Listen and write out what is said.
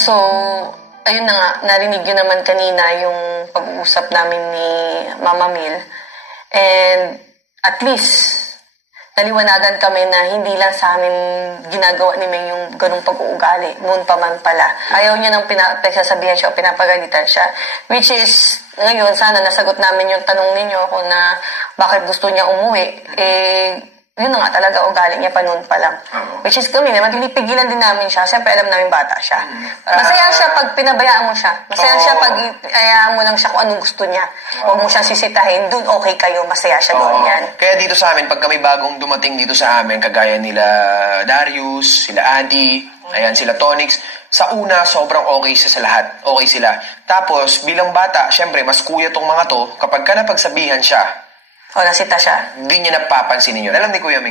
So, ayun na nga, narinig yun naman kanina yung pag-uusap namin ni Mama Mil. And at least, naliwanagan kami na hindi lang sa amin ginagawa ni Meng yung ganung pag-uugali. Noon pa man pala. Ayaw niya nang pinagsasabihan siya o pinapagalitan siya. Which is, ngayon, sana nasagot namin yung tanong ninyo kung na bakit gusto niya umuwi. Eh, yun na nga talaga ugali niya pa noon pa lang. Which is kami naman, pinipigilan din namin siya. Siyempre, alam namin bata siya. Masaya siya pag pinabayaan mo siya. Masaya siya pag ayaan mo lang siya kung anong gusto niya. Huwag mo siyang sisitahin. Doon okay kayo. Masaya siya doon Oo. yan. Kaya dito sa amin, pag kami bagong dumating dito sa amin, kagaya nila Darius, sila Adi, ayan, sila Tonix, sa una, sobrang okay siya sa lahat. Okay sila. Tapos, bilang bata, syempre, mas kuya tong mga to, kapag ka napagsabihan siya, O nasita siya. hindi niya napapansinin yun. Alam ni Kuya Ming,